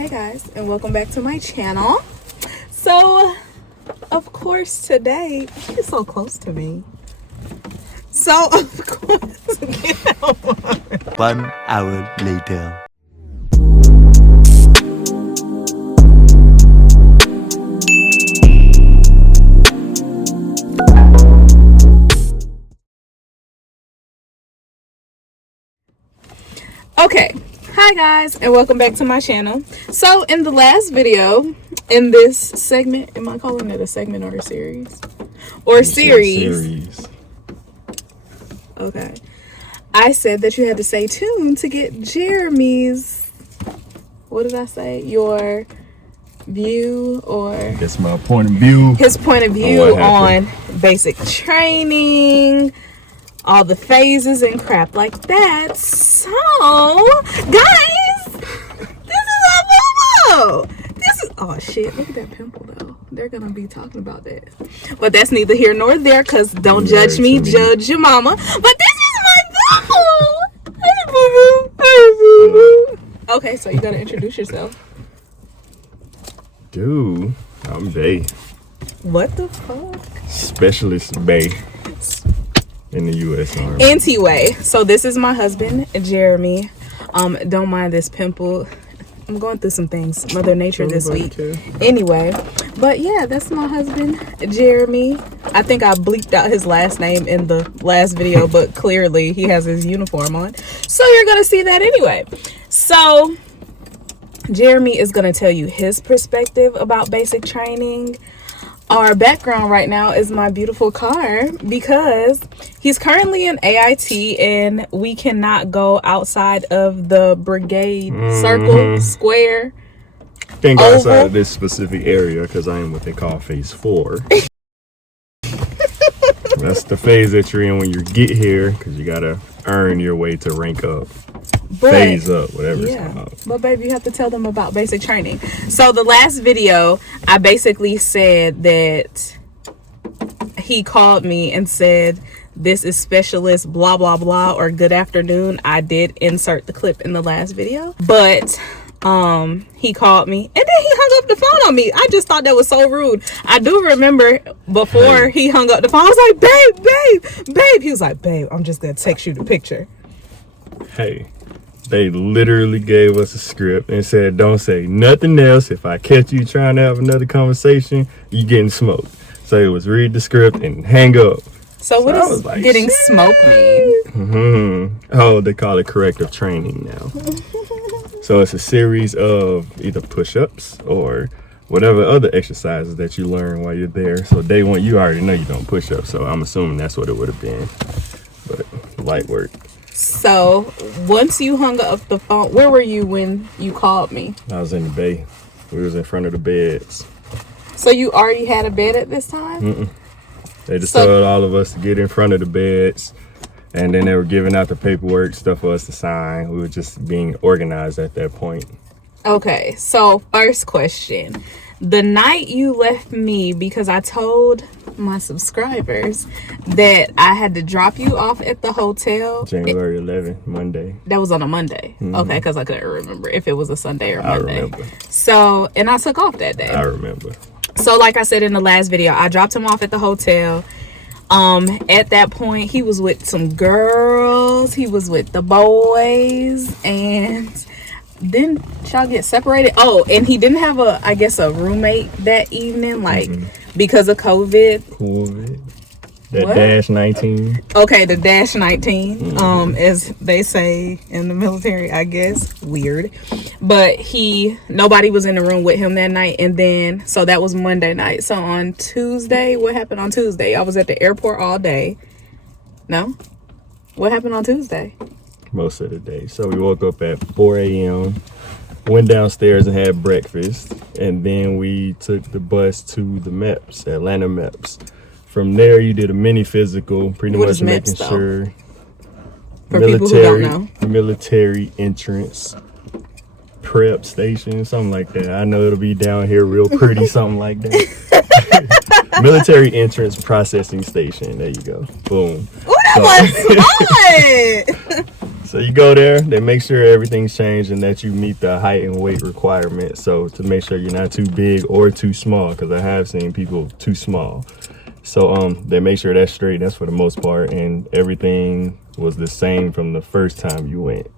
Hey guys, and welcome back to my channel. So, of course today, you're so close to me. So, of course, 1 hour later. Okay, hi guys, and welcome back to my channel. So, in the last video, in this segment, am I calling it a segment or a series? Or series? Okay. I said that you had to stay tuned to get Jeremy's, what did I say? Your view, or that's my point of view. His point of view on basic training, all the phases and crap like that. So, guys, this is a boo-boo. This is, oh shit, look at that pimple though. They're gonna be talking about that. But that's neither here nor there, because don't judge me, judge your mama. But this is my boo-boo. Hey, boo-boo. Hey, boo-boo. Okay, so you gotta introduce yourself. Dude, I'm Bay. What the fuck? Specialist Bay in the U.S. Army. Anyway, so this is my husband, Jeremy. Don't mind this pimple. I'm going through some things, Mother Nature this week. Anyway, but yeah, that's my husband, Jeremy. I think I bleeped out his last name in the last video, but clearly he has his uniform on. So you're going to see that anyway. So Jeremy is going to tell you his perspective about basic training. Our background right now is my beautiful car, because he's currently in AIT and we cannot go outside of the brigade circle, square. Can't go outside of this specific area because I am what they call phase 4. That's the phase that you're in when you get here, because you got to earn your way to rank up. Phase up, whatever it's called. But babe, you have to tell them about basic training. So the last video, I basically said that he called me and said, this is specialist blah blah blah, or good afternoon. I did insert the clip in the last video, but he called me and then he hung up the phone on me. I just thought that was so rude. I do remember before he hung up the phone, I was like, babe. He was like, babe, I'm just gonna text you the picture. Hey, they literally gave us a script and said, don't say nothing else. If I catch you trying to have another conversation, you getting smoked. So it was read the script and hang up. So what does like, getting smoked mean? Oh, they call it corrective training now. So it's a series of either push-ups or whatever other exercises that you learn while you're there. So day one, you already know you don't push up. So I'm assuming that's what it would have been. But light work. So once you hung up the phone, where were you when you called me? I was in the bay. We was in front of the beds. So you already had a bed at this time? They just told all of us to get in front of the beds, and then they were giving out the paperwork, stuff for us to sign. We were just being organized at that point. Okay, so first question. The night you left me, because I told my subscribers that I had to drop you off at the hotel. January 11th, Monday. That was on a Monday. Okay, because I couldn't remember if it was a Sunday or Monday. I remember. So, and I took off that day. I remember. So like I said in the last video, I dropped him off at the hotel. At that point, he was with some girls. He was with the boys, and then y'all get separated. Oh, and he didn't have a roommate that evening, like because of COVID. That what? -19. Okay, the -19. As they say in the military, I guess. Weird. But nobody was in the room with him that night. And then, so that was Monday night. So on Tuesday, what happened on Tuesday? I was at the airport all day. No? What happened on Tuesday? Most of the day. So we woke up at 4 a.m., went downstairs and had breakfast. And then we took the bus to the MEPS, Atlanta MEPS. From there, you did a mini physical, pretty much making sure. For people who don't know. Military entrance, prep station, something like that. I know it'll be down here real pretty, something like that. Military entrance processing station. There you go. Boom. Oh, that was smart. So you go there, they make sure everything's changed and that you meet the height and weight requirements. So to make sure you're not too big or too small, because I have seen people too small. So they make sure that's straight. That's for the most part, and everything was the same from the first time you went.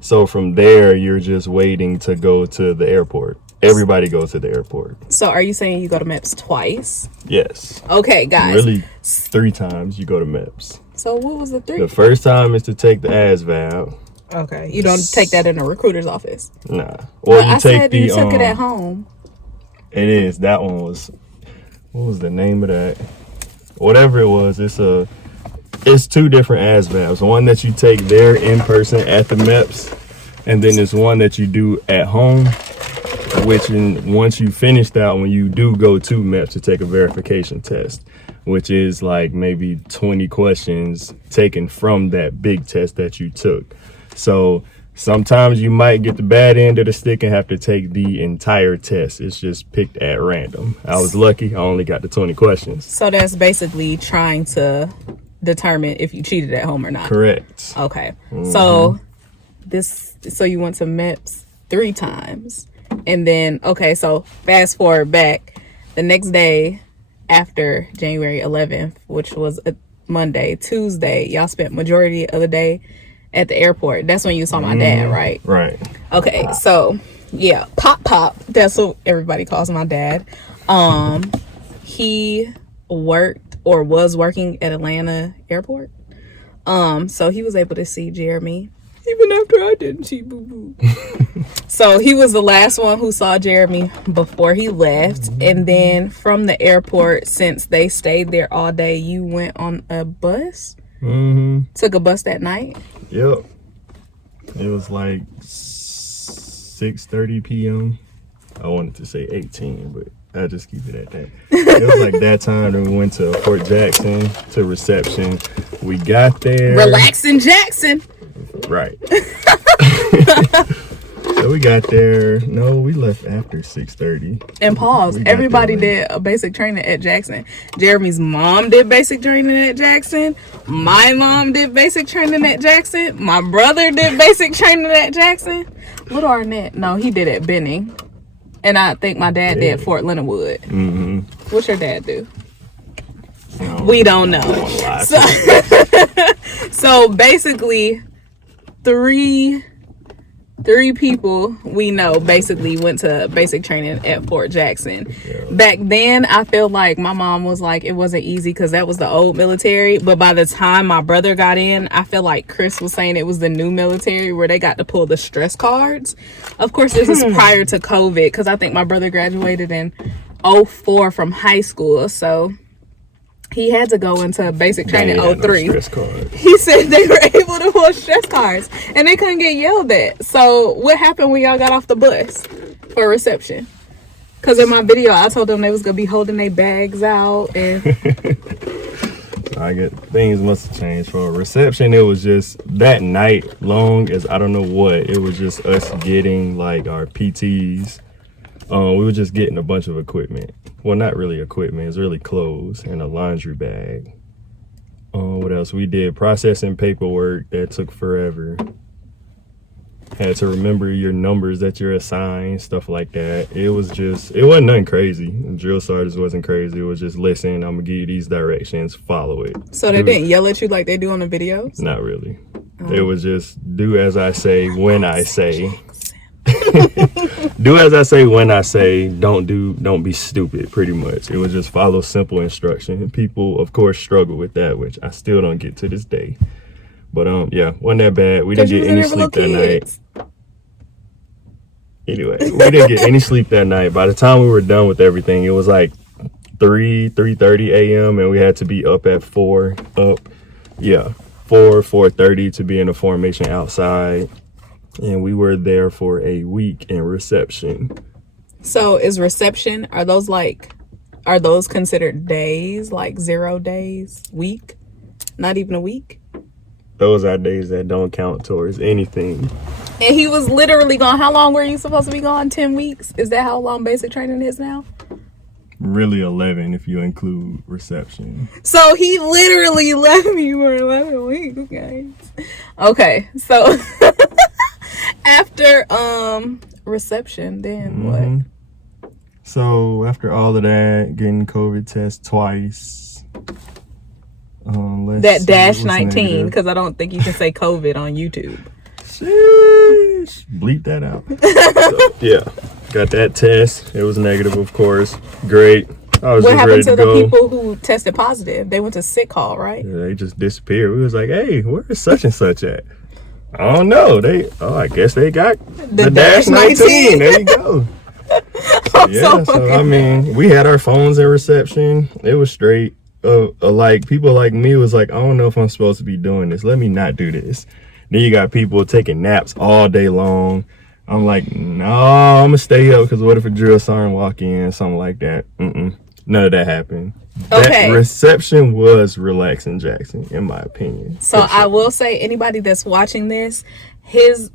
So from there, you're just waiting to go to the airport. Everybody goes to the airport. So are you saying you go to MEPS twice? Yes. Okay, guys. Really, 3 times you go to MEPS. So what was the 3? The first time is to take the ASVAB. Okay. You don't take that in a recruiter's office? Nah. Or you I take said the you took it at home. It is. That one was, what was the name of that? Whatever it was, it's 2 different ASVABs. One that you take there in person at the MEPS, and then there's one that you do at home, which once you finish that, when you do go to MEPS to take a verification test, which is like maybe 20 questions taken from that big test that you took. So sometimes you might get the bad end of the stick and have to take the entire test. It's just picked at random. I was lucky. I only got the 20 questions. So that's basically trying to determine if you cheated at home or not. Correct. Okay. So you went to MEPS 3 times. And then, okay, so fast forward back the next day after January 11th, which was a Monday, Tuesday, y'all spent majority of the day at the airport. That's when you saw my dad, right? Right. Okay, so yeah, Pop. That's what everybody calls my dad. He worked or was working at Atlanta Airport. So he was able to see Jeremy even after I didn't see Boo Boo. So he was the last one who saw Jeremy before he left. And then from the airport, since they stayed there all day, you went on a bus? Took a bus that night? Yep. It was like 6:30 p.m. I wanted to say 18, but I just keep it at that. It was like that time that we went to Fort Jackson to reception. We got there. Relaxing Jackson. Right. So we got there. No, we left after 6:30. And pause. Everybody did a basic training at Jackson. Jeremy's mom did basic training at Jackson. My mom did basic training at Jackson. My brother did basic training at Jackson. Little Arnett, no, he did at Benning. And I think my dad did Fort Leonard Wood. What's your dad do? We don't know. So basically, three people we know basically went to basic training at Fort Jackson. Back then, I feel like my mom was like, it wasn't easy because that was the old military. But by the time my brother got in, I feel like Chris was saying it was the new military where they got to pull the stress cards. Of course, this is prior to COVID because I think my brother graduated in 2004 from high school. So he had to go into basic training in 2003. He said they were able to pull stress cards and they couldn't get yelled at. So what happened when y'all got off the bus for reception? Because in my video, I told them they was going to be holding their bags out. And things must have changed. For reception, it was just that night long as I don't know what. It was just us getting like our PTs. We were just getting a bunch of equipment. Well, not really equipment. It's really clothes and a laundry bag. What else? We did processing paperwork that took forever. Had to remember your numbers that you're assigned, stuff like that. It wasn't nothing crazy. Drill sergeants wasn't crazy. It was just, listen, I'm going to give you these directions. Follow it. So they didn't yell at you like they do on the videos? Not really. It was just do as I say when I say. Do as I say when I say. Don't be stupid, pretty much. It was just follow simple instruction. And people, of course, struggle with that, which I still don't get to this day. But yeah, wasn't that bad. We didn't get any sleep that night. Anyway, we didn't get any sleep that night. By the time we were done with everything, it was like 3:30 a.m. and we had to be up at 4:30 to be in a formation outside. And we were there for a week in reception. So is reception, are those considered days, like 0 days, week? Not even a week? Those are days that don't count towards anything. And he was literally gone. How long were you supposed to be gone? 10 weeks? Is that how long basic training is now? really 11 if you include reception. So he literally left me for 11 weeks, guys. Okay, so after reception, then what? So after all of that, getting COVID test twice. That -19, because I don't think you can say COVID on YouTube. Sheesh. Bleep that out. So, yeah, got that test. It was negative, of course. Great. I was What just happened ready to to go. the people who tested positive? They went to sick call, right? Yeah, they just disappeared. We was like, hey, where is such and such at? I don't know. I guess they got the -19. There you go. So I mean, we had our phones in reception. It was straight. Like people like me was like, I don't know if I'm supposed to be doing this. Let me not do this. Then you got people taking naps all day long. I'm like, no, I'm gonna stay up because what if a drill sergeant walk in, something like that? None of that happened. Okay. That reception was relaxing, Jackson, in my opinion. So I will say, anybody that's watching this,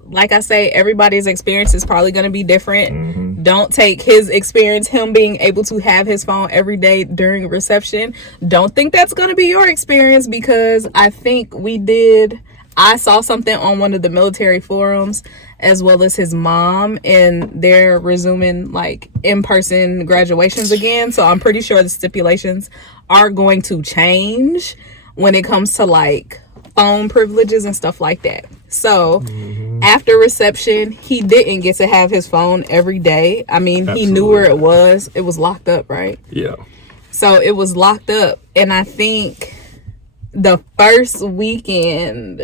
like I say, everybody's experience is probably going to be different. Don't take his experience, him being able to have his phone every day during reception. Don't think that's going to be your experience, because I think I saw something on one of the military forums, as well as his mom, and they're resuming like in-person graduations again. So I'm pretty sure the stipulations are going to change when it comes to like phone privileges and stuff like that. So after reception, he didn't get to have his phone every day. I mean, He knew where it was. It was locked up, right? Yeah. So it was locked up. And I think the first weekend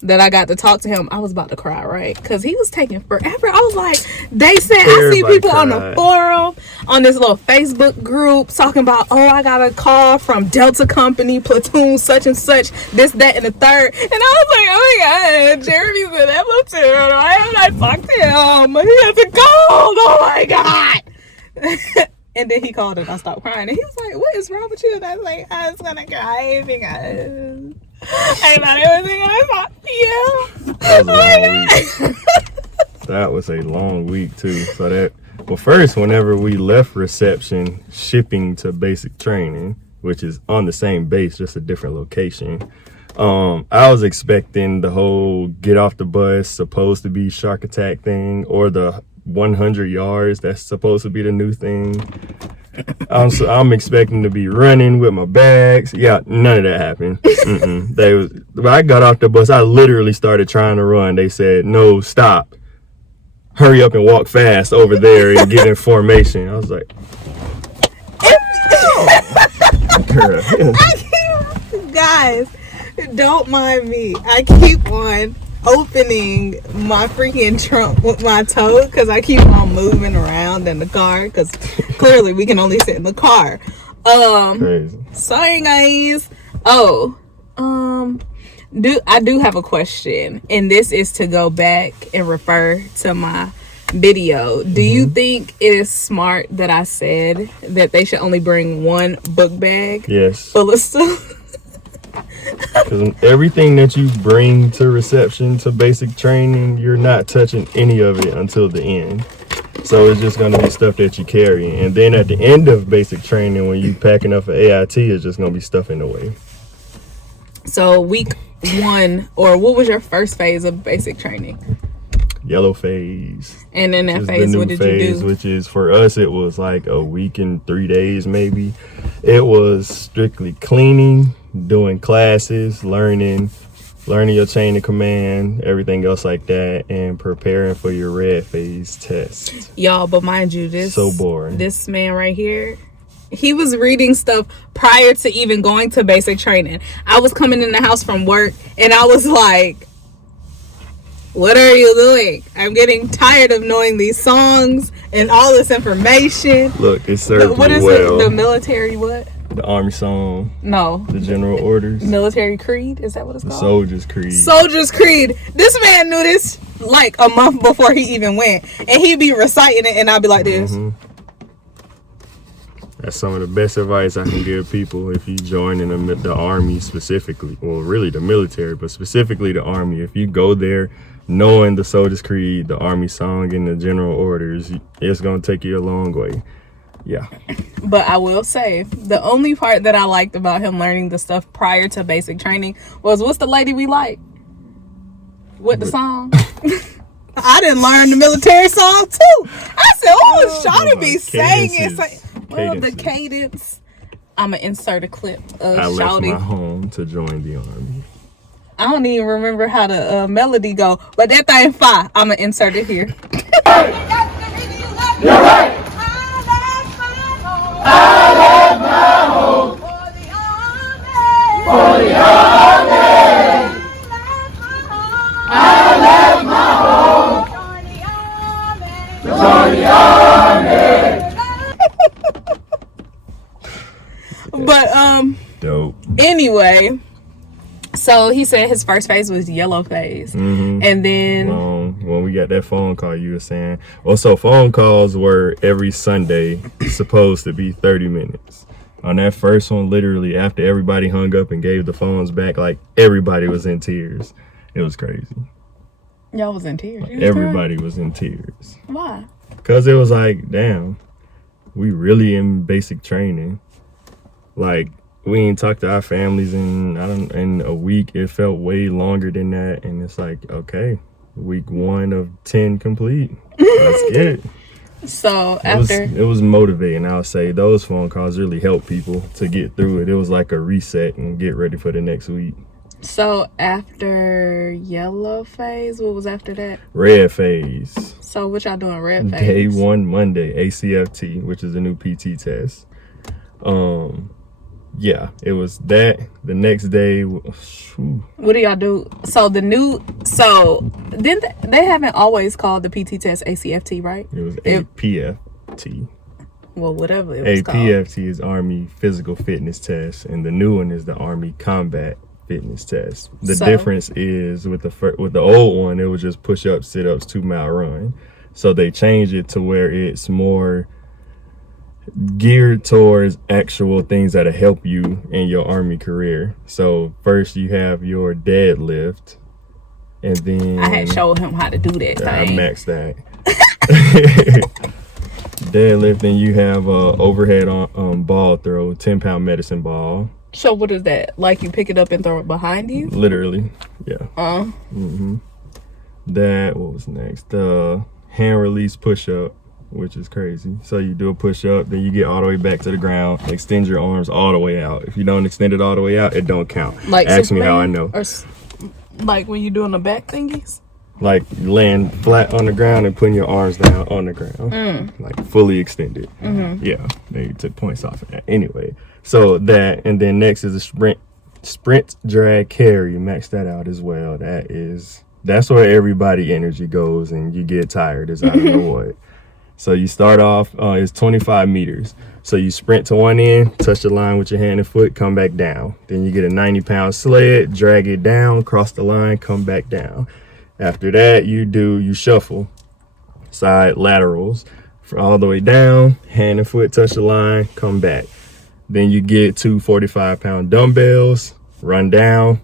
that I got to talk to him, I was about to cry, right? Because he was taking forever. I was like, they said, I see people on the forum, on this little Facebook group, talking about, oh, I got a call from Delta Company, platoon such and such, this, that, and the third. And I was like, oh my God, Jeremy's in that platoon. Why haven't I talked to him? He hasn't called. Oh my God. And then he called and I stopped crying. And he was like, what is wrong with you? And I was like, I was going to cry because I thought it was going to be That was a long week too. So first, whenever we left reception, shipping to basic training, which is on the same base, just a different location. I was expecting the whole get off the bus, supposed to be shark attack thing, or the 100 yards, that's supposed to be the new thing. I'm expecting to be running with my bags. Yeah, none of that happened. When I got off the bus, I literally started trying to run. They said, no, stop. Hurry up and walk fast over there and get in formation. I was like, girl. Guys, don't mind me. I keep on opening my freaking trunk with my toe because I keep on moving around in the car, because clearly we can only sit in the car. Crazy. Sorry guys. I do have a question, and this is to go back and refer to my video. Do you think it is smart that I said that they should only bring one book bag full of stuff? Because everything that you bring to reception, to basic training, you're not touching any of it until the end. So it's just going to be stuff that you carry. And then at the end of basic training, when you packing up for AIT, it's just going to be stuff in the way. So week 1, or what was your first phase of basic training? Yellow phase. And in that phase, what did you do? Which is, for us, it was like a week and 3 days maybe. It was strictly cleaning, doing classes, learning your chain of command, everything else like that, and preparing for your red phase test. Y'all, but mind you, this so boring. This man right here, he was reading stuff prior to even going to basic training. I was coming in the house from work and I was like, what are you doing? I'm getting tired of knowing these songs and all this information. Look, it served What is well. it? The military what? The Army song. No. The General Orders. Military Creed? Is that what it's the called? Soldier's Creed. Soldier's Creed. This man knew this like a month before he even went. And he'd be reciting it and I'd be like this. That's some of the best advice I can give people if you join in the Army specifically. Well, really the military, but specifically the Army. If you go there knowing the Soldier's Creed, the Army song, and the General Orders, it's going to take you a long way. Yeah. But I will say, the only part that I liked about him learning the stuff prior to basic training was, what's the lady we like? What the song? I didn't learn the military song too. I said, oh, Shawty be singing. Well, the cadence. I'm going to insert a clip of I left Shawty. my home to join the army. I don't even remember how the melody go, but that thing fire. I'm going to insert it here. But dope. Anyway, so he said his first phase was yellow phase, and then when we got that phone call, you were saying, well, so phone calls were every Sunday supposed to be 30 minutes. On that first one, literally after everybody hung up and gave the phones back, like everybody was in tears. It was crazy. Y'all was in tears. Everybody was in tears. Why? Because it was like, damn, we really in basic training. Like, we ain't talked to our families in a week. It felt way longer than that. And it's like, okay, week 1 of 10 complete. Let's get it. So it was motivating. I'll say those phone calls really help people to get through it. It was like a reset and get ready for the next week. So after yellow phase, what was after that? Red phase. So what y'all doing red phase? Day 1 Monday, ACFT, which is a new PT test. Yeah, it was that. The next day, what do y'all do? So didn't they haven't always called the PT test ACFT, right? It was APFT. Well, whatever it was called. APFT is Army Physical Fitness Test, and the new one is the Army Combat Fitness Test. The difference is with the old one, it was just push-ups, sit-ups, 2-mile run. So they changed it to where it's more geared towards actual things that'll help you in your Army career. So first you have your deadlift, and then I had showed him how to do that thing. I maxed that. Deadlift, then you have overhead on ball throw, 10-pound medicine ball. So what is that? Like you pick it up and throw it behind you? Literally, yeah. That, what was next? Hand release push-up, which is crazy. So you do a push-up, then you get all the way back to the ground, extend your arms all the way out. If you don't extend it all the way out, it don't count. Like ask me how I know. Or like when you're doing the back thingies? Like laying flat on the ground and putting your arms down on the ground. Like fully extended. Yeah, they took points off of that. Anyway, so that, and then next is a sprint, drag, carry. Max that out as well. That's where everybody energy goes and you get tired, as I don't know what. So you start off, it's 25 meters. So you sprint to one end, touch the line with your hand and foot, come back down. Then you get a 90-pound sled, drag it down, cross the line, come back down. After that, you shuffle, side laterals, all the way down, hand and foot touch the line, come back. Then you get 2 45-pound dumbbells, run down,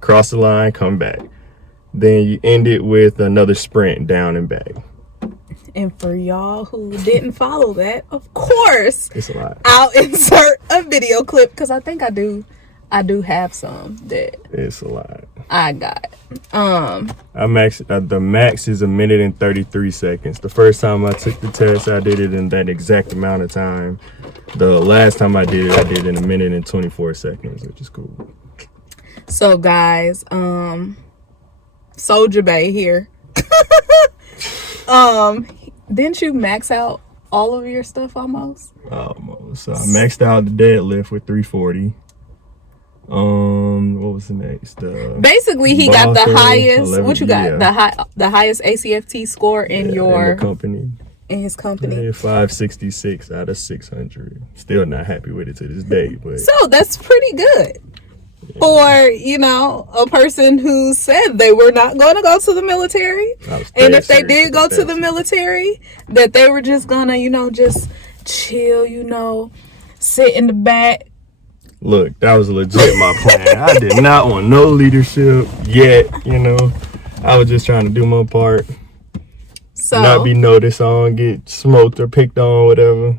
cross the line, come back. Then you end it with another sprint down and back. And for y'all who didn't follow that, of course, it's a lot. I'll insert a video clip because I think I do have some that it's a lot. I got. The max is 1 minute and 33 seconds. The first time I took the test, I did it in that exact amount of time. The last time I did it in 1 minute and 24 seconds, which is cool. So guys, Soldier Bay here. Didn't you max out all of your stuff almost? Almost. So I maxed out the deadlift with 340. What was the next? Basically, he got the highest. 11, what you got? Yeah. The highest ACFT score in your company. In his company. Yeah, 566 out of 600. Still not happy with it to this day, but so that's pretty good. Yeah. For, a person who said they were not going to go to the military. And if they did go to the military, that they were just going to, just chill, sit in the back. Look, that was legit my plan. I did not want no leadership yet, I was just trying to do my part. So not be noticed on, get smoked or picked on, whatever.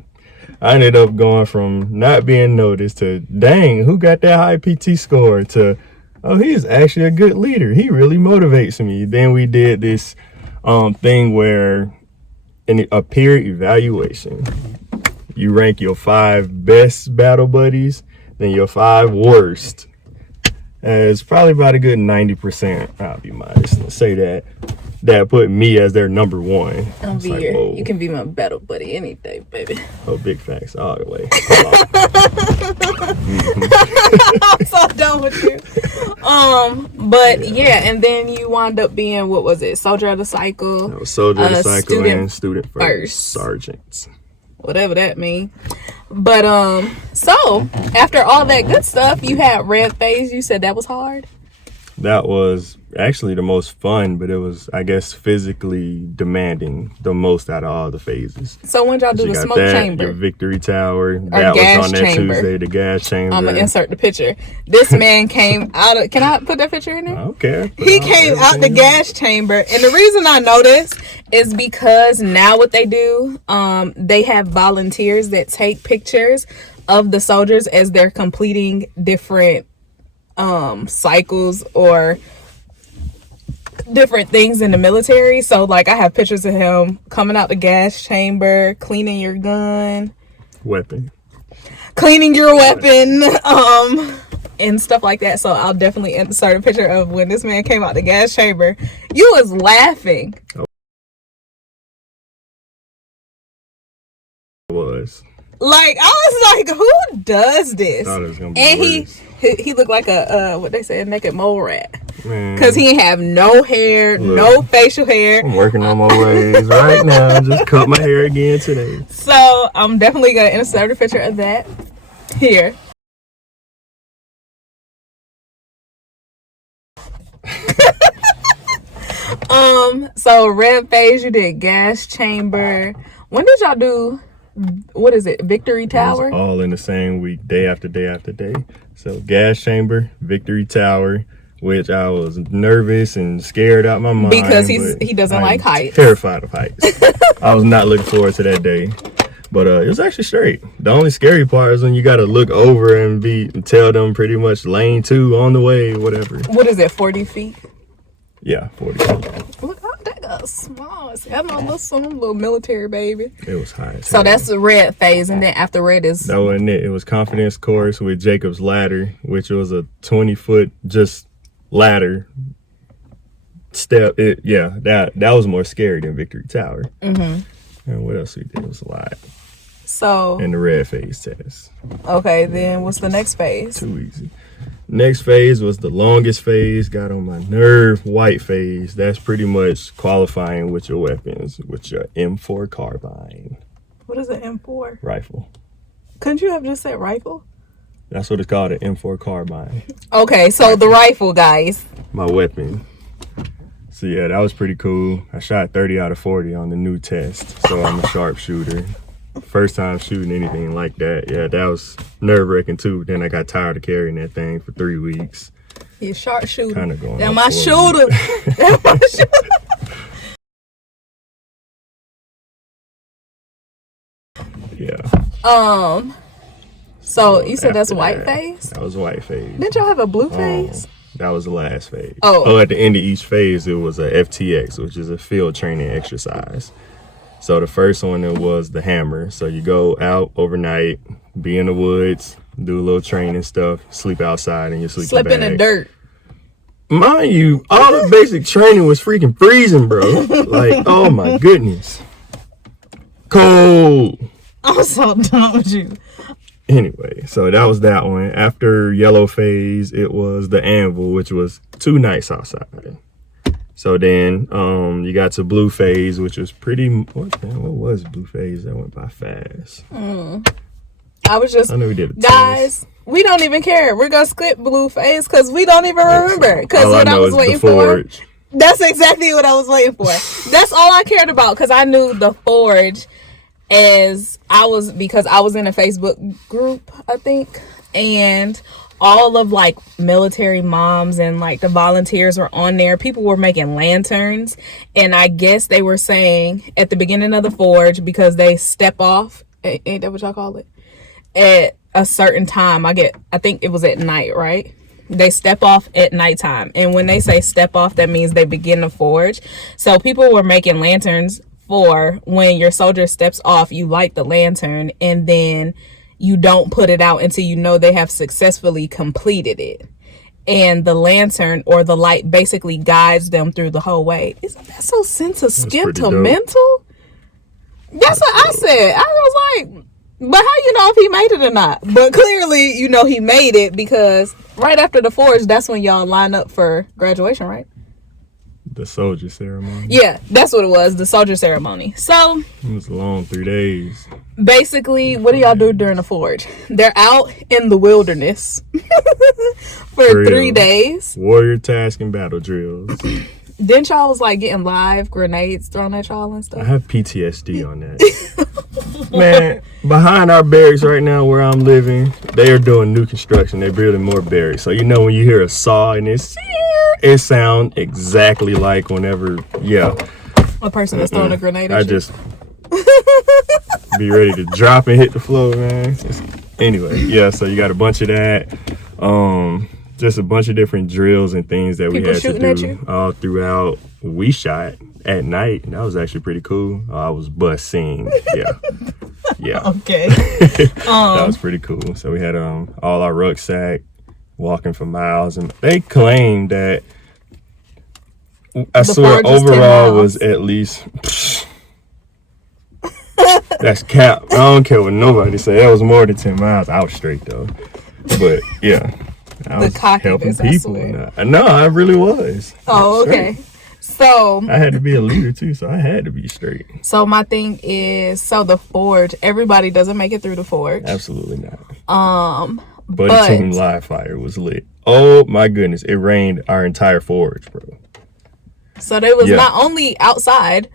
I ended up going from not being noticed to, dang, who got that high PT score, to, oh, he's actually a good leader. He really motivates me. Then we did this thing where in a peer evaluation, you rank your 5 best battle buddies, then your 5 worst. It's probably about a good 90%. I'll be modest and say that put me as their number 1. I'll be you can be my battle buddy any day, baby. Oh, big facts all the way. I'm so done with you. But yeah, and then you wound up being, what was it? Soldier of the Cycle. No, Soldier of the Cycle and Student First Sergeants. Whatever that means. But so after all that good stuff, you had red phase. You said that was hard. That was actually the most fun, but it was, I guess, physically demanding the most out of all the phases. So when y'all do the smoke chamber, your victory tower, that was on that Tuesday, the gas chamber. I'm gonna insert the picture. This man came out of, can I put that picture in there? Okay. He came out the gas chamber, and the reason I know this is because now what they do, they have volunteers that take pictures of the soldiers as they're completing different cycles or different things in the military. So like I have pictures of him coming out the gas chamber, cleaning your gun, cleaning your weapon, and stuff like that. So I'll definitely insert a picture of when this man came out the gas chamber. You was laughing. Like, I was like, who does this? And he looked like a what they say, a naked mole rat. Because he ain't have no hair, no facial hair. I'm working on my ways right now. Just cut my hair again today. So I'm definitely gonna insert a picture of that here. So red phase, you did gas chamber. When did y'all do, what is it, victory tower? All in the same week, day after day after day. So gas chamber, victory tower, which I was nervous and scared out my mind because he doesn't like heights. Terrified of heights. I was not looking forward to that day, but it was actually straight. The only scary part is when you got to look over and tell them pretty much lane 2 on the way, whatever. What is it, 40 feet? Yeah, 40 feet. Look how that goes small. See, I'm a little military baby. It was high. So that's the red phase, and then after red is... That wasn't it. It was confidence course with Jacob's ladder, which was a 20-foot just ladder step. That was more scary than victory tower. And what else we did? It was a lot. So... And the red phase test. Okay, then what's the next phase? Too easy. Next phase was the longest phase, got on my nerve, white phase. That's pretty much qualifying with your weapons, with your M4 carbine. What is an M4? Rifle. Couldn't you have just said rifle? That's what it's called, an M4 carbine. Okay, so the rifle, guys. My weapon. So yeah, that was pretty cool. I shot 30 out of 40 on the new test, so I'm a sharpshooter. First time shooting anything like that. Yeah, that was nerve-wracking too. Then I got tired of carrying that thing for 3 weeks. You're a sharpshooter. Kind of going. That's my shooter. That's my shooter. Yeah. So you said that's white phase? That was white phase. Didn't y'all have a blue phase? That was the last phase. Oh, at the end of each phase, it was a FTX, which is a field training exercise. So the first one, it was the hammer. So you go out overnight, be in the woods, do a little training stuff, sleep outside in your sleeping bag. Sleep in the dirt. Mind you, all the basic training was freaking freezing, bro. Like, oh my goodness. Cold. I'm so done with you. Anyway, so that was that one. After yellow phase, it was the anvil, which was 2 nights outside. So then you got to blue phase, which was pretty... What was blue phase? That went by fast. I was just... I know we did it. Guys, we don't even care. We're going to skip blue phase because we don't even remember. Because what I was waiting for... That's exactly what I was waiting for. That's all I cared about because I knew the forge because I was in a Facebook group, I think. And... all of like military moms and like the volunteers were on there. People were making lanterns, and I guess they were saying at the beginning of the forge, because they step off Ain't that what y'all call it? At a certain time, I think it was at night, right? They step off at nighttime. And when they say step off, that means they begin to forge. So people were making lanterns for when your soldier steps off, you light the lantern, and then you don't put it out until you know they have successfully completed it. And the lantern or the light basically guides them through the whole way. Isn't that so sentimental? That's what I said. I was like, but how you know if he made it or not? But clearly, you know he made it, because right after the forge, that's when y'all line up for graduation, right? The soldier ceremony. Yeah, that's what it was, the soldier ceremony. So it was a long 3 days. Basically, what do y'all do during the forge? They're out in the wilderness for drills. 3 days. Warrior task and battle drills. Didn't y'all was like getting live grenades thrown at y'all and stuff? I have PTSD on that. Man, behind our barracks right now where I'm living, they are doing new construction. They're building more barracks. So you know when you hear a saw and it sounds exactly like whenever, a person is throwing a grenade at I you. just be ready to drop and hit the floor, man. Anyway, so you got a bunch of that. Just a bunch of different drills and things that People we had to do at you? all throughout. We shot at night, and that was actually pretty cool. I was busing. Yeah. Okay. That was pretty cool. So we had all our rucksack, walking for miles, and they claimed that I swear overall was at least. That's cap. I don't care what nobody say. That was more than 10 miles. I was straight though, but yeah. I was helping people. No, I really was. Oh, okay. So I had to be a leader too, so I had to be straight. So my thing is, the forge, everybody doesn't make it through the forge. Absolutely not. But Team Live Fire was lit. Oh my goodness, it rained our entire forge, bro. So they was not only outside,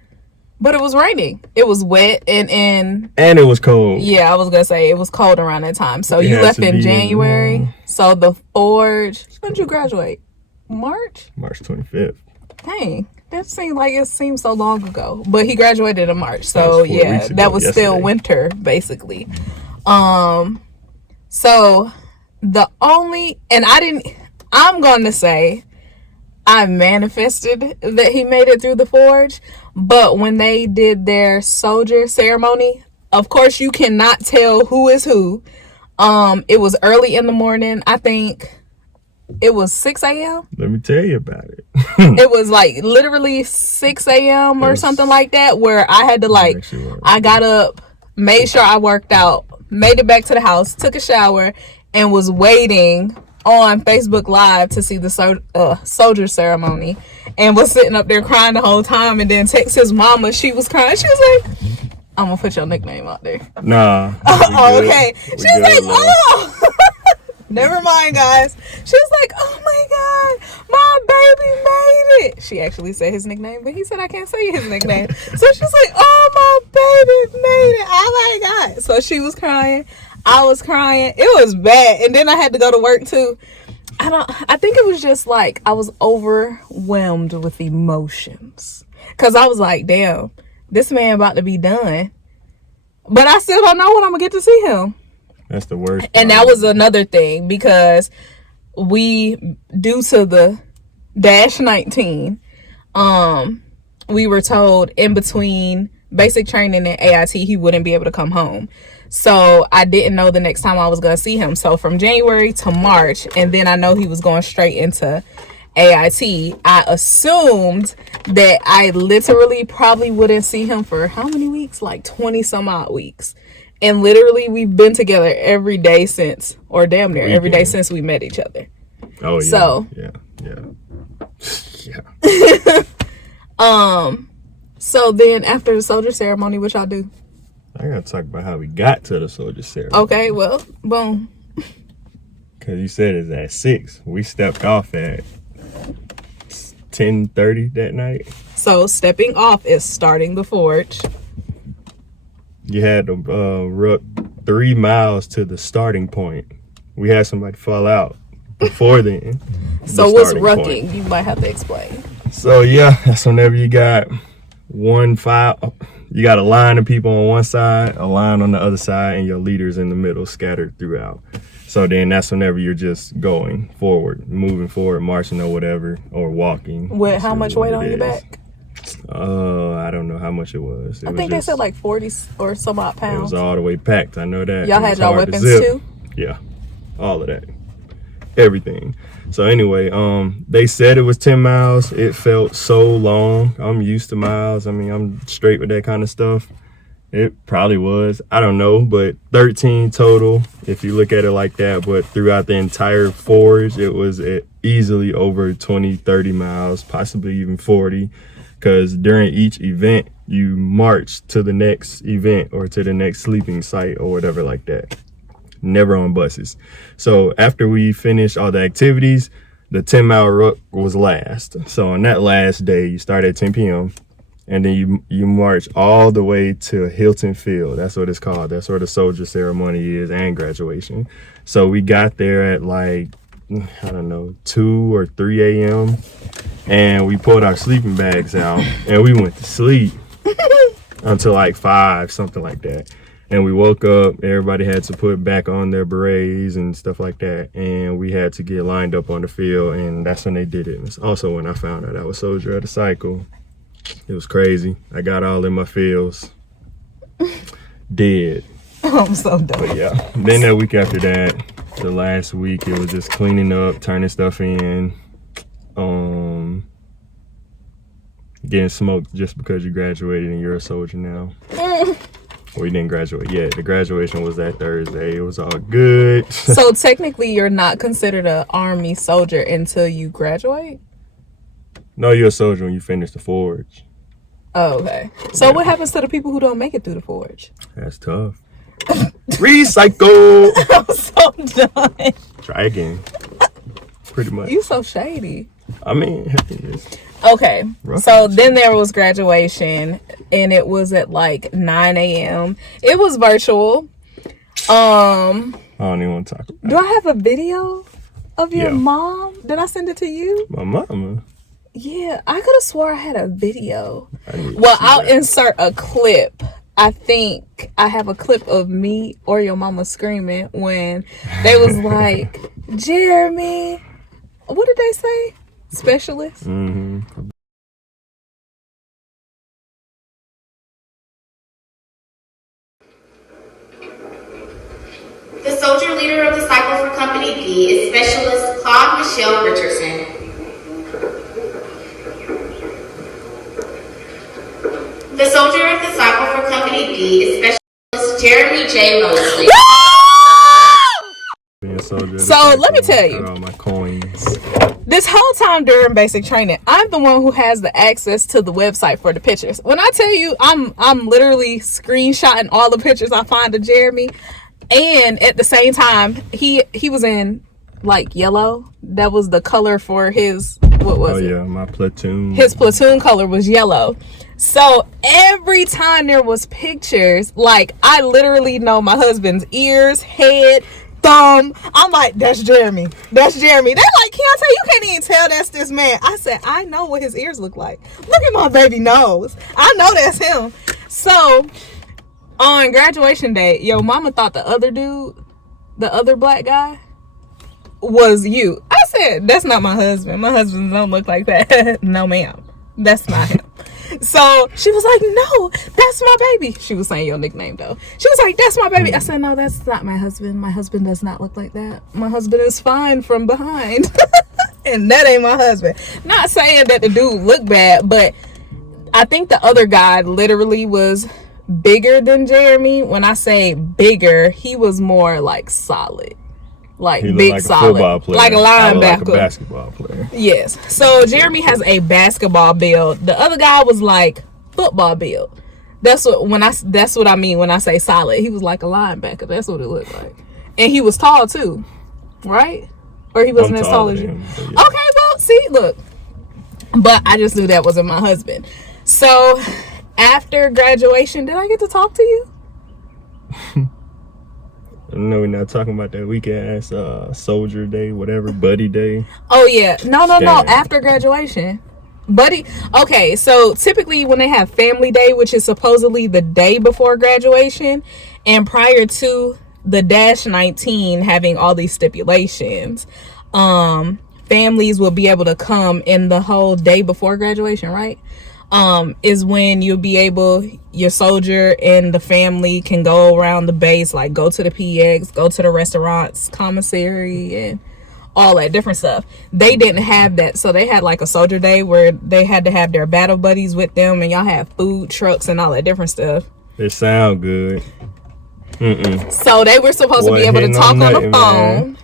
but it was raining. It was wet and it was cold. Yeah, I was gonna say it was cold around that time. So you left in January. So the forge. When did you graduate? March 25th. Dang, that seems so long ago. But he graduated in March. So that was still winter basically. So I'm going to say I manifested that he made it through the forge, but when they did their soldier ceremony, of course you cannot tell who is who. It was early in the morning. I think it was 6 a.m. Let me tell you about it. It was like literally 6 a.m. or something like that, where I had to I got up, made sure I worked out, made it back to the house, took a shower, and was waiting on Facebook Live to see the soldier ceremony, and was sitting up there crying the whole time, and then text his mama. She was crying. She was like, I'm gonna put your nickname out there. Nah. Okay. She was like, oh. Never mind, guys. She was like, oh my God, my baby made it. She actually said his nickname, but he said I can't say his nickname. So she's like, oh, my baby made it. Oh my God. So she was crying. I was crying. It was bad. And then I had to go to work too. I think it was just like I was overwhelmed with emotions. Cause I was like, damn, this man about to be done. But I still don't know when I'm gonna get to see him. That's the worst part. And that was another thing, because we, due to the -19, we were told in between basic training and AIT he wouldn't be able to come home. So I didn't know the next time I was going to see him. So from January to March, and then I know he was going straight into AIT, I assumed that I literally probably wouldn't see him for how many weeks? Like 20 some odd weeks. And literally we've been together every day since, or damn near every day since we met each other. Oh yeah. So yeah. So then after the soldier ceremony, what y'all do? I gotta talk about how we got to the soldier ceremony. Okay, well, boom. Cause you said it's at 6. We stepped off at 10:30 that night. So stepping off is starting the forge. You had to ruck 3 miles to the starting point. We had somebody fall out before then. So what's rucking? Point. You might have to explain. So yeah, that's whenever you got one file. you got a line of people on one side, a line on the other side, and your leaders in the middle scattered throughout. So then that's whenever you're just going forward, moving forward, marching or whatever, or walking. With how much weight on your back? I don't know how much it was. I think they said like 40 or some odd pounds. It was all the way packed. I know that. Y'all had y'all weapons too? Yeah, all of that. Everything. So anyway, they said it was 10 miles. It felt so long. I'm used to miles. I mean, I'm straight with that kind of stuff. It probably was. I don't know, but 13 total, if you look at it like that. But throughout the entire forge, it was easily over 20, 30 miles, possibly even 40. Because during each event, you march to the next event or to the next sleeping site or whatever like that. Never on buses. So after we finished all the activities, the 10-mile ruck was last. So on that last day, you start at 10 p.m. and then you march all the way to Hilton Field. That's what it's called. That's where the soldier ceremony is and graduation. So we got there at like, I don't know, 2 or 3 a.m. and we pulled our sleeping bags out and we went to sleep until like 5, something like that. And we woke up, everybody had to put back on their berets and stuff like that. And we had to get lined up on the field, and that's when they did it. It's also when I found out I was soldier of the cycle. It was crazy. I got all in my feels. Dead. I'm so done. But yeah, then that week after that, the last week, it was just cleaning up, turning stuff in, getting smoked just because you graduated and you're a soldier now. We didn't graduate yet. The graduation was that Thursday. It was all good. So technically, you're not considered an Army soldier until you graduate? No, you're a soldier when you finish the forge. Oh, okay. So what happens to the people who don't make it through the forge? That's tough. Recycle. I'm so done. Try again. Pretty much. You so shady. I mean, it is. Okay, so then there was graduation, and it was at like 9 a.m. It was virtual. I don't even want to talk about it. Do I have a video of your mom? Did I send it to you? My mama? Yeah, I could have swore I had a video. Well, I'll insert a clip. I think I have a clip of me or your mama screaming when they was like, Jeremy, what did they say? Specialist? Mm-hmm. The soldier leader of the cycle for Company B is Specialist Claude Michelle Richardson. The soldier of the cycle for Company B is Specialist Jeremy J. Mosley. So let me tell you, all my coins. This whole time during basic training, I'm the one who has the access to the website for the pictures. When I tell you, I'm literally screenshotting all the pictures I find of Jeremy, and at the same time, he was in like yellow. That was the color for his, what was it? Oh yeah, my platoon. His platoon color was yellow. So every time there was pictures, like I literally know my husband's ears, head, thumb. I'm like, that's Jeremy. That's Jeremy. They're like, Keontae, you can't even tell that's this man. I said, I know what his ears look like. Look at my baby nose. I know that's him. So on graduation day, yo mama thought the other dude, the other black guy, was you. I said, that's not my husband. My husband don't look like that. No ma'am, that's not him. So she was like, no, that's my baby. She was saying your nickname though. She was like, that's my baby. I said, no, that's not my husband. My husband does not look like that. My husband is fine from behind. And that ain't my husband. Not saying that the dude looked bad, but I think the other guy literally was bigger than Jeremy. When I say bigger, he was more like solid. Like big, like solid, like a linebacker, like a basketball player. Yes. So Jeremy has a basketball build. The other guy was like football build. That's what I mean when I say solid. He was like a linebacker. That's what it looked like. And he was tall too, right? Or he wasn't as tall as you. Yeah. Okay, well, see, look. But I just knew that wasn't my husband. So after graduation, did I get to talk to you? No, we're not talking about that weak ass soldier day, whatever, buddy day. Oh yeah, no. After graduation, Buddy, okay, so typically when they have family day, which is supposedly the day before graduation, and prior to the -19 having all these stipulations, families will be able to come in the whole day before graduation, right? Is when you'll be able, your soldier and the family can go around the base, like go to the PX, go to the restaurants, commissary, and all that different stuff. They didn't have that, so they had like a soldier day where they had to have their battle buddies with them, and y'all have food trucks and all that different stuff. It sound good. So they were supposed to be able to talk on the phone,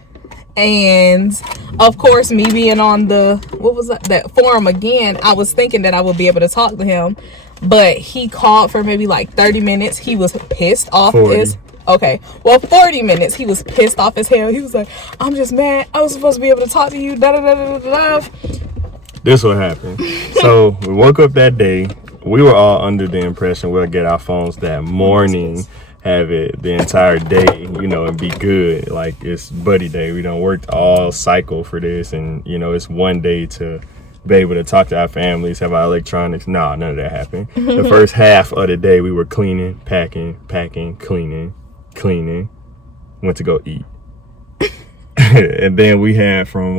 and of course, me being on the that forum again, I was thinking that I would be able to talk to him, but he called for maybe like 30 minutes. He was pissed off. 40 minutes. He was pissed off as hell. He was like, I'm just mad. I was supposed to be able to talk to you. Da, da, da, da, da, da. This what happened. So we woke up that day. We were all under the impression we'll get our phones that morning, have it the entire day, you know, and be good. Like, it's buddy day. We done worked all cycle for this, and, you know, it's one day to be able to talk to our families, have our electronics. Nah, none of that happened. The first half of the day, we were cleaning, packing, cleaning, went to go eat. And then we had from,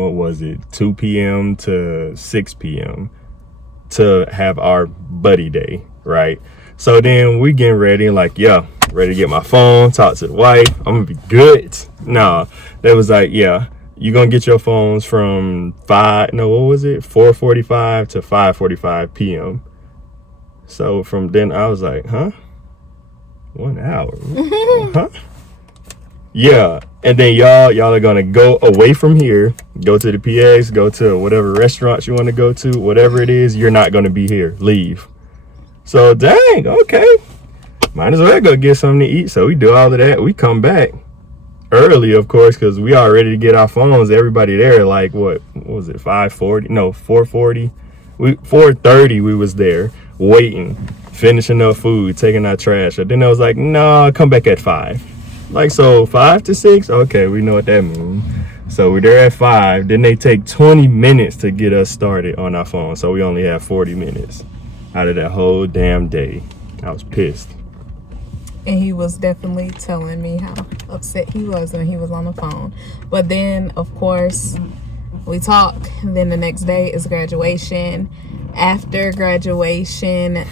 2 p.m. to 6 p.m. to have our buddy day, right? So then we getting ready, like, ready to get my phone, talk to the wife, I'm gonna be good. Nah, they was like, you're gonna get your phones from 4:45 to 5:45 p.m. So from then I was like, 1 hour? Huh? Yeah. And then y'all are gonna go away from here, go to the PAs, go to whatever restaurants you want to go to, whatever it is, you're not gonna be here. Leave. So dang, okay. Might as well go get something to eat. So we do all of that. We come back early, of course, because we are ready to get our phones. Everybody there, like, what was it, 5:40? No, 4:40. 4:30 we was there waiting, finishing up food, taking our trash. And then I was like, no, come back at 5. Like, so 5 to 6? Okay, we know what that means. So we're there at 5. Then they take 20 minutes to get us started on our phone. So we only have 40 minutes out of that whole damn day. I was pissed. And he was definitely telling me how upset he was when he was on the phone. But then, of course, we talk. And then the next day is graduation. After graduation,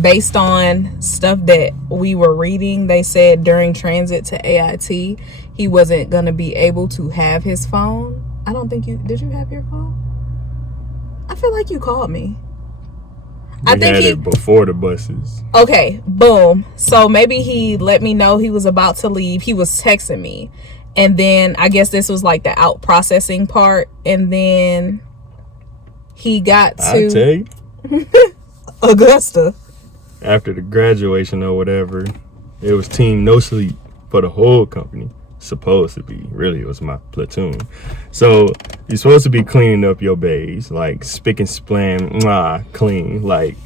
based on stuff that we were reading, they said during transit to AIT, he wasn't going to be able to have his phone. I don't think did you have your phone? I feel like you called me. I think it before the buses. Okay, boom. So maybe he let me know he was about to leave. He was texting me. And then I guess this was like the out processing part. And then he got to I'll tell you. Augusta. After the graduation or whatever, it was team no sleep for the whole company. Supposed to be. Really, it was my platoon. So you're supposed to be cleaning up your bays, like spick and span, clean, like,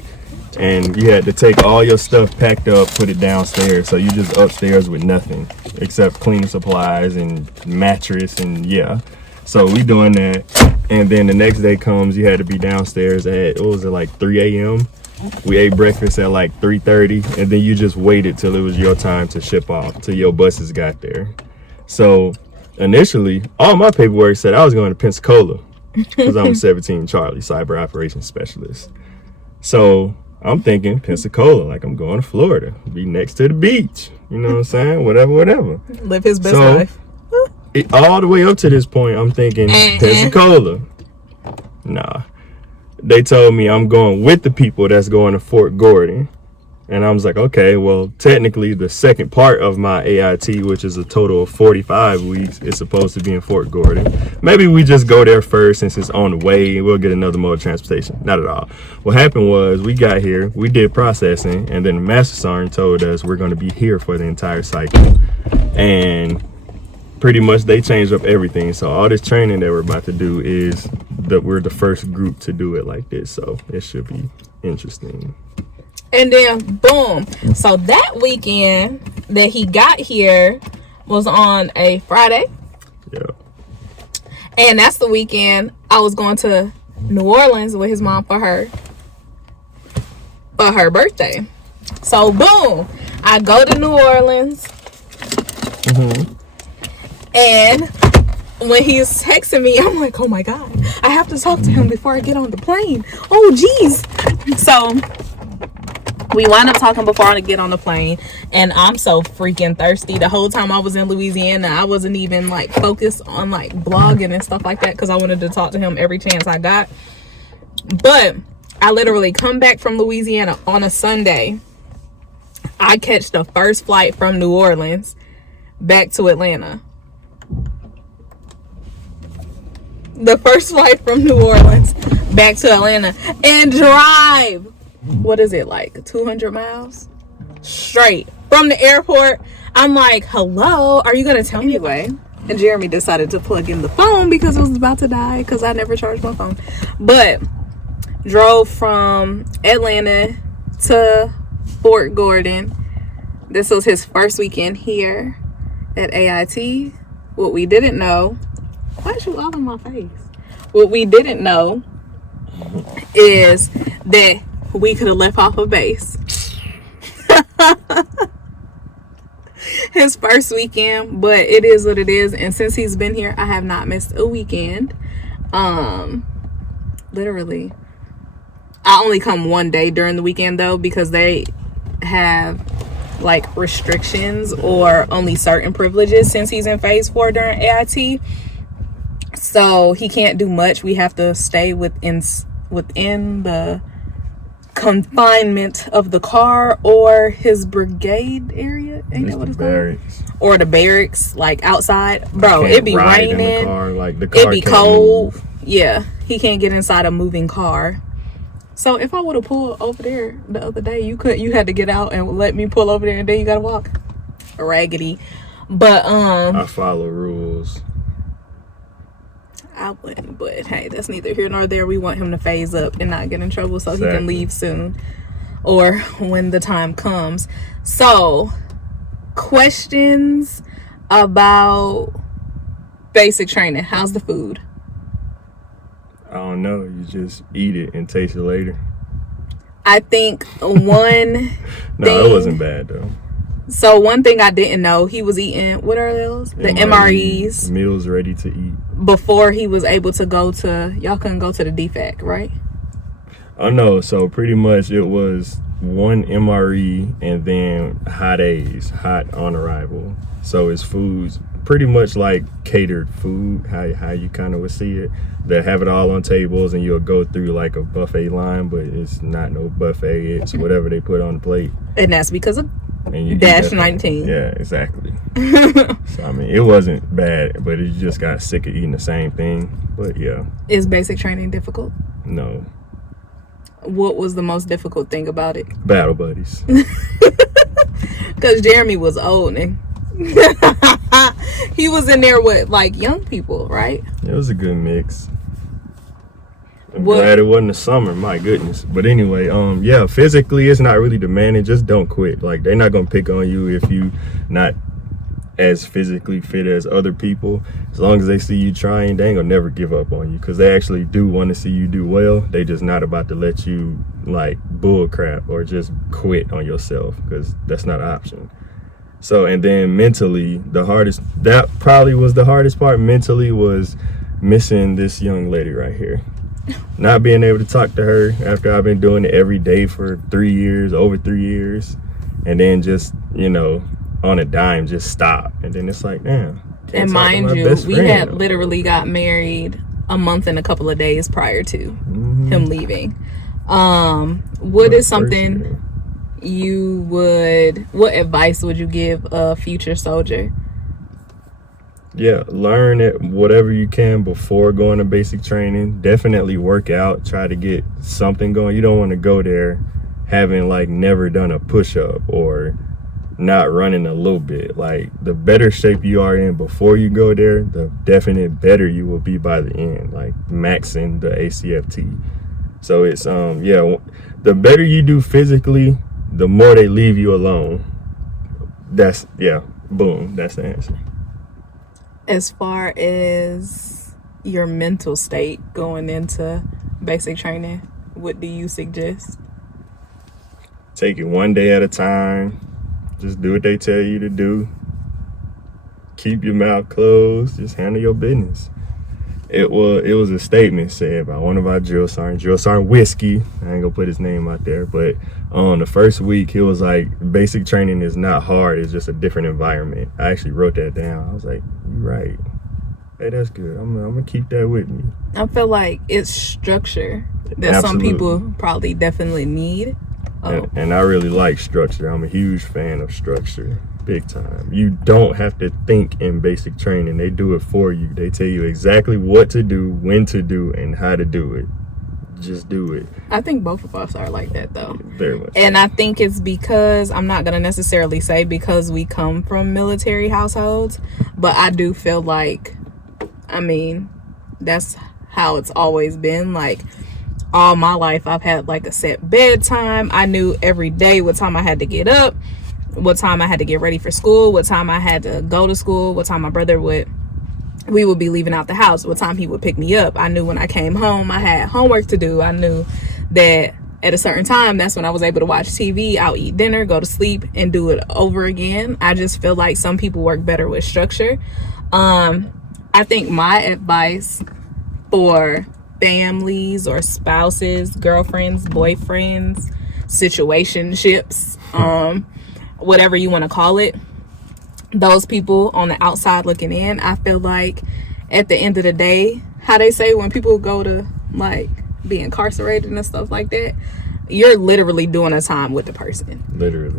and you had to take all your stuff packed up, put it downstairs. So you just upstairs with nothing except cleaning supplies and mattress, and so we doing that. And then the next day comes, you had to be downstairs at, what was it, like 3 a.m. We ate breakfast at like 3:30, and then you just waited till it was your time to ship off, till your buses got there. So initially, all my paperwork said I was going to Pensacola because I'm a 17 Charlie, cyber operations specialist. So I'm thinking Pensacola, like I'm going to Florida, be next to the beach. You know what I'm saying? Whatever. Live his best life. All the way up to this point, I'm thinking Pensacola. Nah. They told me I'm going with the people that's going to Fort Gordon. And I was like, okay, well, technically the second part of my AIT, which is a total of 45 weeks, is supposed to be in Fort Gordon. Maybe we just go there first since it's on the way and we'll get another mode of transportation. Not at all. What happened was we got here, we did processing, and then the Master Sergeant told us we're going to be here for the entire cycle. And pretty much they changed up everything. So all this training that we're about to do is that we're the first group to do it like this. So it should be interesting. And then boom. So that weekend that he got here was on a Friday. Yeah. And that's the weekend I was going to New Orleans with his mom for her birthday. So boom, I go to New Orleans, and when he's texting me, I'm like, oh my god, I have to talk to him before I get on the plane. Oh geez. So we wind up talking before I get on the plane, and I'm so freaking thirsty. The whole time I was in Louisiana, I wasn't even like focused on like blogging and stuff like that because I wanted to talk to him every chance I got. But I literally come back from Louisiana on a Sunday. I catch the first flight from New Orleans back to Atlanta. The first flight from New Orleans back to Atlanta, and drive, what is it, like 200 miles straight from the airport. I'm like, hello, are you gonna tell me anyway? And Jeremy decided to plug in the phone because it was about to die because I never charged my phone. But drove from Atlanta to Fort Gordon. This was his first weekend here at AIT. What we didn't know, why is you all in my face? What we didn't know is that we could have left off a base. His first weekend, but it is what it is. And since he's been here, I have not missed a weekend. Literally, I only come one day during the weekend though, because they have like restrictions or only certain privileges since he's in phase 4 during AIT. So he can't do much. We have to stay within the confinement of the car or his brigade area. Ain't that what it's called? Or the barracks, like outside. Bro, it be raining. It be cold. Move. Yeah, he can't get inside a moving car. So if I would have pulled over there the other day, you had to get out and let me pull over there, and then you gotta walk. Raggedy. But I follow rules. I wouldn't, but hey, that's neither here nor there. We want him to phase up and not get in trouble so he can leave soon, or when the time comes. So, questions about basic training. How's the food? I don't know. You just eat it and taste it later. I think one No, it wasn't bad though. So one thing I didn't know, he was eating, what are those? The MREs. Meals ready to eat. Before he was able to go to, y'all couldn't go to the DFAC, right? Oh no, so pretty much it was one MRE and then hot A's, hot on arrival. So it's foods pretty much like catered food, how you kind of would see it. They have it all on tables and you'll go through like a buffet line, but it's not no buffet, it's whatever they put on the plate. And that's because of Dash 19. Yeah, exactly. So I mean, it wasn't bad, but you just got sick of eating the same thing. But yeah. Is basic training difficult? No. What was the most difficult thing about it? Battle buddies. Because Jeremy was old and he was in there with like young people, right? It was a good mix. I'm glad it wasn't the summer, my goodness. But anyway, yeah, physically it's not really demanding. Just don't quit. Like, they're not gonna pick on you if you not as physically fit as other people. As long as they see you trying, they ain't gonna never give up on you, because they actually do want to see you do well. They just not about to let you like bull crap or just quit on yourself, because that's not an option. So, and then mentally, that probably was the hardest part mentally, was missing this young lady right here. Not being able to talk to her after I've been doing it every day for over 3 years, and then just, on a dime, just stop. And then it's like, damn. And mind you, we had literally got married a month and a couple of days prior to him leaving. What is something what advice would you give a future soldier? Yeah, learn it, whatever you can before going to basic training. Definitely work out, try to get something going. You don't want to go there having like never done a push-up or not running a little bit. Like, the better shape you are in before you go there, the definite better you will be by the end, like maxing the ACFT. So it's the better you do physically, the more they leave you alone. That's the answer. As far as your mental state going into basic training, what do you suggest? Take it one day at a time. Just do what they tell you to do. Keep your mouth closed. Just handle your business. It was a statement said by one of our drill sergeant Whiskey. I ain't gonna put his name out there, but on the first week, he was like, basic training is not hard. It's just a different environment. I actually wrote that down. I was like, you're right. Hey, that's good. I'm gonna keep that with me. I feel like it's structure that some people probably definitely need. And I really like structure. I'm a huge fan of structure, big time. You don't have to think in basic training. They do it for you. They tell you exactly what to do, when to do, and how to do it. Just do it. I think both of us are like that, though. Very much. And I think it's because, I'm not going to necessarily say because we come from military households, but I do feel like, I mean, that's how it's always been. Like, all my life, I've had like a set bedtime. I knew every day what time I had to get up, what time I had to get ready for school, what time I had to go to school, what time my brother we would be leaving out the house, what time he would pick me up. I knew when I came home, I had homework to do. I knew that at a certain time, that's when I was able to watch TV, I'll eat dinner, go to sleep, and do it over again. I just feel like some people work better with structure. I think my advice for families or spouses, girlfriends, boyfriends, situationships, whatever you want to call it, those people on the outside looking in, I feel like at the end of the day, how they say when people go to like be incarcerated and stuff like that, you're literally doing a time with the person. Literally.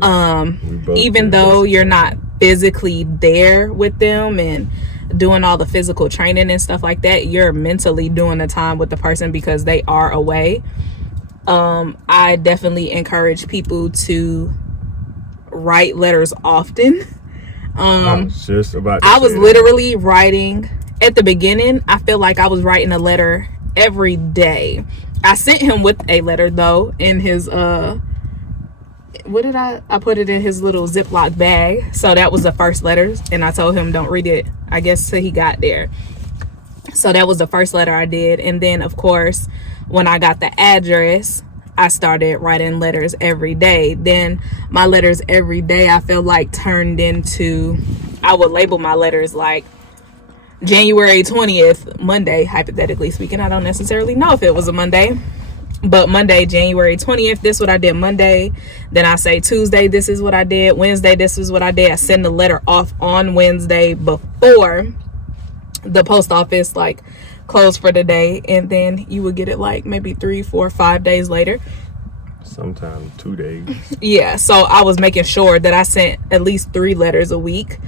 Even though you're not physically there with them and doing all the physical training and stuff like that, you're mentally doing a time with the person because they are away. I definitely encourage people to write letters often. I was just about to I was say literally writing at the beginning. I feel like I was writing a letter every day. I sent him with a letter though in his what did I put it in his little Ziploc bag. So that was the first letter, and I told him don't read it, I guess, till he got there. So that was the first letter I did. And then of course when I got the address, I started writing letters every day. Then my letters every day, I feel like turned into, I would label my letters like January 20th, Monday, hypothetically speaking. I don't necessarily know if it was a Monday, but Monday, January 20th, this is what I did Monday. Then I say Tuesday, this is what I did. Wednesday, this is what I did. I send the letter off on Wednesday before the post office like closed for the day, and then you would get it like maybe 3, 4, 5 days later. Sometimes 2 days. Yeah, so I was making sure that I sent at least 3 letters a week.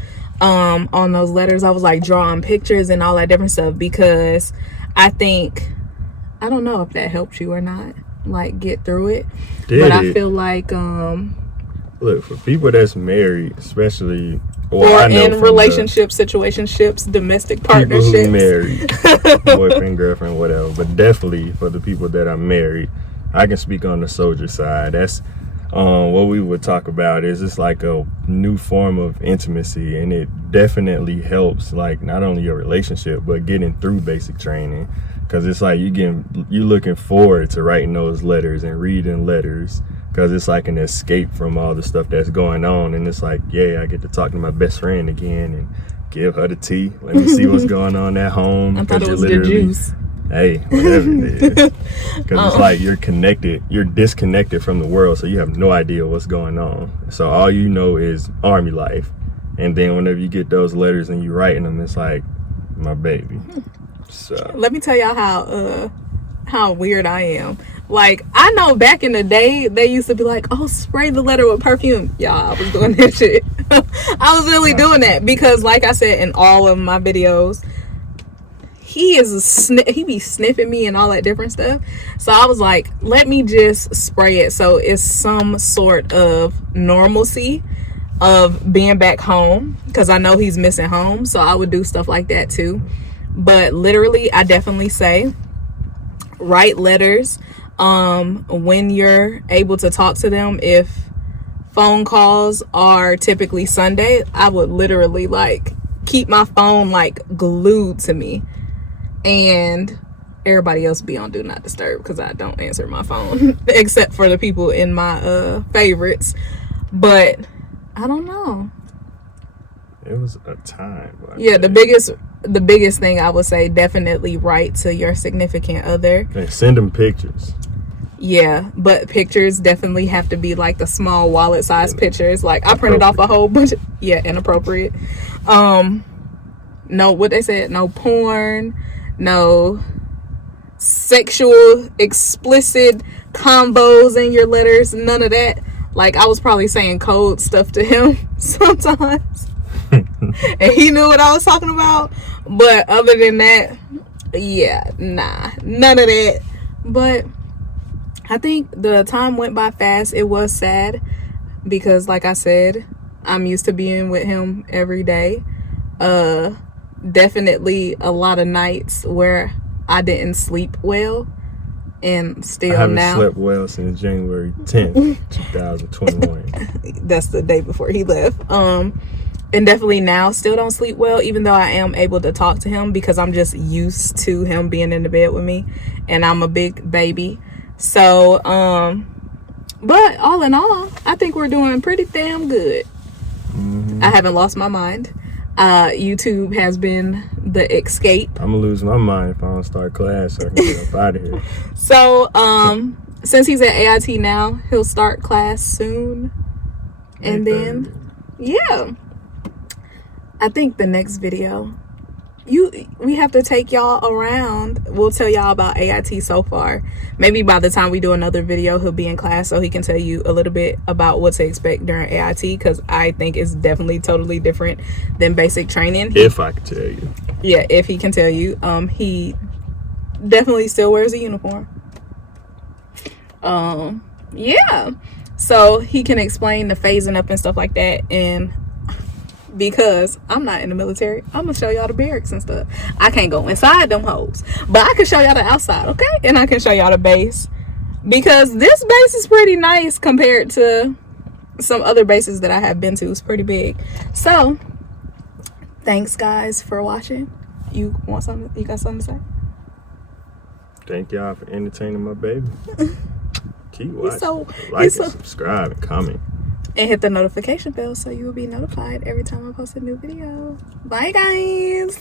On those letters, I was like drawing pictures and all that different stuff, because I don't know if that helped you or not, like get through it. I feel like look, for people that's married, especially or in relationships, situationships, domestic partnerships, people who married, boyfriend, girlfriend, whatever, but definitely for the people that are married, I can speak on the soldier side. That's what we would talk about is it's like a new form of intimacy, and it definitely helps like not only your relationship but getting through basic training, because it's like you looking forward to writing those letters and reading letters, because it's like an escape from all the stuff that's going on, and it's like, yeah, I get to talk to my best friend again and give her the tea, let me see what's going on at home. I thought it was good juice. Hey, whatever it is. Because it's like you're disconnected from the world, so you have no idea what's going on. So all you know is Army life. And then whenever you get those letters and you writing them, it's like, my baby. So let me tell y'all how weird I am. Like, I know back in the day, they used to be like, oh, spray the letter with perfume. Y'all, I was doing that shit. I was really doing that because, like I said, in all of my videos, he be sniffing me and all that different stuff. So I was like, let me just spray it so it's some sort of normalcy of being back home, because I know he's missing home. So I would do stuff like that too. But literally, I definitely say write letters when you're able to talk to them. If phone calls are typically Sunday, I would literally like keep my phone like glued to me. And everybody else be on Do Not Disturb because I don't answer my phone except for the people in my favorites. But I don't know. It was a time. Yeah, the biggest thing I would say, definitely write to your significant other. And send them pictures. Yeah, but pictures definitely have to be like the small wallet size pictures. Like I printed off a whole bunch of, inappropriate. No, what they said, no porn, no sexual explicit combos in your letters, none of that. Like I was probably saying code stuff to him sometimes. And he knew what I was talking about. But other than that, yeah, nah, none of that. But I think the time went by fast. It was sad because, like I said, I'm used to being with him every day. Definitely a lot of nights where I didn't sleep well, and still I haven't now slept well since January 10th, 2021. That's the day before he left. And definitely now still don't sleep well, even though I am able to talk to him because I'm just used to him being in the bed with me, and I'm a big baby. So, but all in all, I think we're doing pretty damn good. I haven't lost my mind. YouTube has been the escape. I'm gonna lose my mind if I don't start class so I can get up out of here. So, since he's at AIT now, he'll start class soon. And then, yeah. I think the next video, we have to take y'all around. We'll tell y'all about AIT so far. Maybe by the time we do another video, he'll be in class so he can tell you a little bit about what to expect during AIT, because I think it's definitely totally different than basic training. If I can tell you. Yeah, if he can tell you. He definitely still wears a uniform. Yeah. So he can explain the phasing up and stuff like that. And because I'm not in the military, I'm gonna show y'all the barracks and stuff. I can't go inside them hoes, but I can show y'all the outside, okay? And I can show y'all the base, because this base is pretty nice compared to some other bases that I have been to. It's pretty big. So thanks guys for watching. You want something? You got something to say? Thank y'all for entertaining my baby. Keep watching. Subscribe, and comment. And hit the notification bell so you will be notified every time I post a new video. Bye, guys.